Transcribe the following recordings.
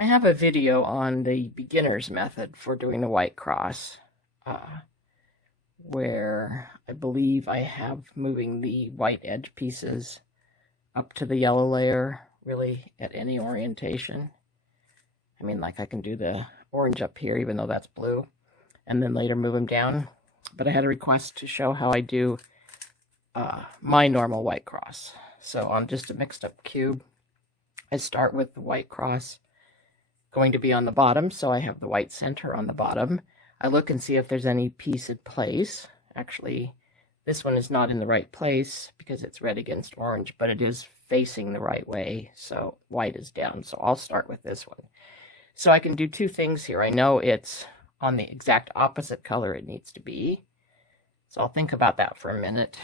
I have a video on the beginner's method for doing the white cross, where I believe I have moving the white edge pieces up to the yellow layer, really at any orientation. I mean, like I can do the orange up here, even though that's blue, and then later move them down. But I had a request to show how I do my normal white cross. So on just a mixed up cube, I start with the white cross going to be on the bottom, so I have the white center on the bottom. I look and see if there's any piece in place. Actually, this one is not in the right place because it's red against orange, but it is facing the right way, so white is down. So I'll start with this one. So I can do two things here. I know it's on the exact opposite color it needs to be, so I'll think about that for a minute.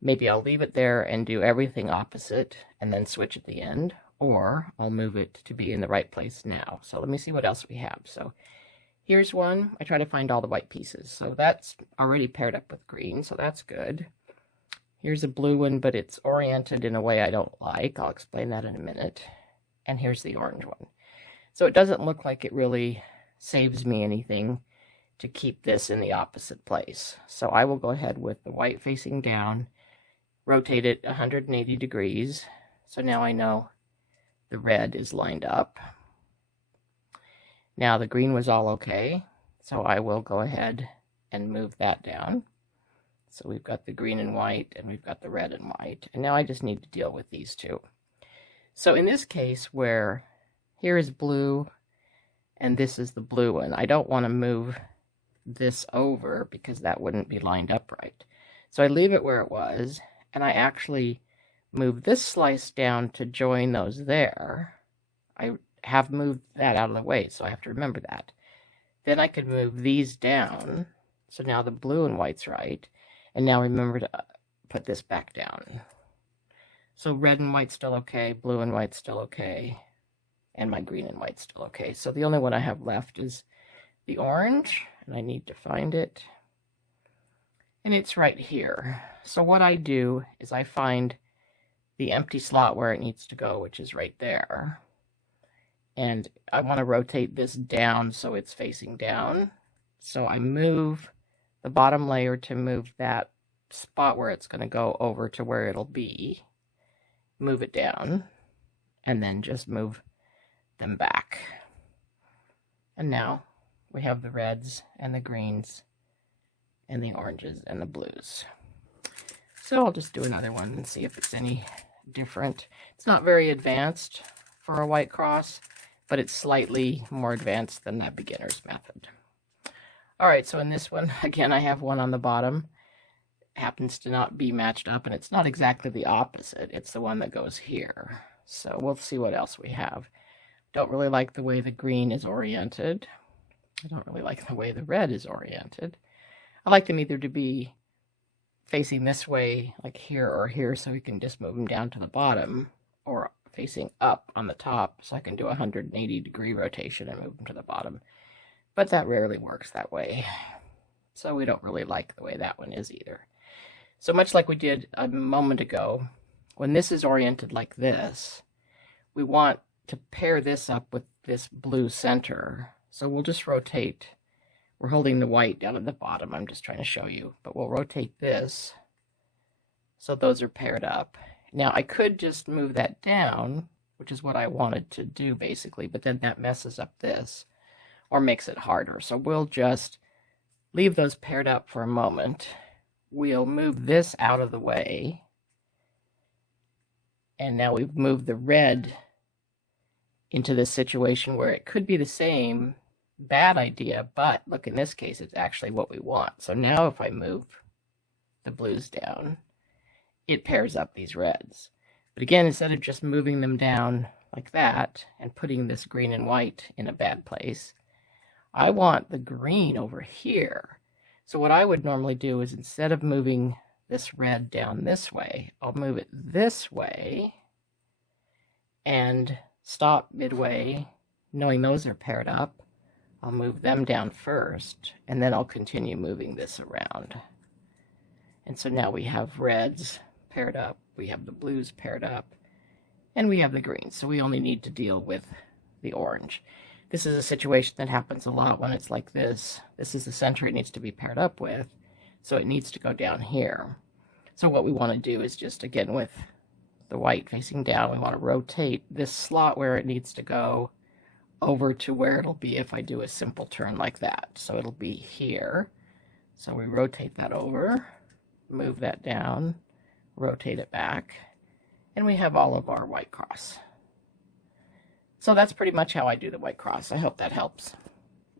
Maybe I'll leave it there and do everything opposite and then switch at the end, or I'll move it to be in the right place now. So let me see what else we have. So here's one. I try to find all the white pieces. So that's already paired up with green, so that's good. Here's a blue one, but it's oriented in a way I don't like. I'll explain that in a minute. And here's the orange one. So it doesn't look like it really saves me anything to keep this in the opposite place. So I will go ahead with the white facing down, rotate it 180 degrees. So now I know the red is lined up. Now the green was all okay, so I will go ahead and move that down. So we've got the green and white, and we've got the red and white. And now I just need to deal with these two. So in this case, where here is blue, and this is the blue one, I don't want to move this over because that wouldn't be lined up right. So I leave it where it was, and I actually move this slice down to join those there. I have moved that out of the way, so I have to remember that. Then I could move these down, so now the blue and white's right, and now remember to put this back down. So red and white's still okay, blue and white's still okay, and my green and white's still okay. So the only one I have left is the orange, and I need to find it. And it's right here. So what I do is I find the empty slot where it needs to go, which is right there. And I want to rotate this down so it's facing down. So I move the bottom layer to move that spot where it's going to go over to where it'll be. Move it down, and then just move them back. And now we have the reds and the greens and the oranges and the blues. So I'll just do another one and see if it's any different. It's not very advanced for a white cross, but it's slightly more advanced than that beginner's method. All right, so in this one, again, I have one on the bottom. It happens to not be matched up, and it's not exactly the opposite. It's the one that goes here. So we'll see what else we have. Don't really like the way the green is oriented. I don't really like the way the red is oriented. I like them either to be facing this way, like here or here, so we can just move them down to the bottom, or facing up on the top, so I can do a 180-degree rotation and move them to the bottom. But that rarely works that way. So we don't really like the way that one is either. So much like we did a moment ago, when this is oriented like this, we want to pair this up with this blue center. So we'll just rotate. We're holding the white down at the bottom. I'm just trying to show you. But we'll rotate this so those are paired up. Now I could just move that down, which is what I wanted to do basically, but then that messes up this or makes it harder. So we'll just leave those paired up for a moment. We'll move this out of the way. And now we've moved the red into this situation where it could be the same. Bad idea, but look, in this case, it's actually what we want. So now if I move the blues down, it pairs up these reds. But again, instead of just moving them down like that and putting this green and white in a bad place, I want the green over here. So what I would normally do is instead of moving this red down this way, I'll move it this way and stop midway, knowing those are paired up. I'll move them down first, and then I'll continue moving this around. And so now we have reds paired up, we have the blues paired up, and we have the greens. So we only need to deal with the orange. This is a situation that happens a lot when it's like this. This is the center it needs to be paired up with, so it needs to go down here. So what we want to do is just, again, with the white facing down, we want to rotate this slot where it needs to go over to where it'll be if I do a simple turn like that. So it'll be here. So we rotate that over, move that down, rotate it back, and we have all of our white cross. So that's pretty much how I do the white cross. I hope that helps.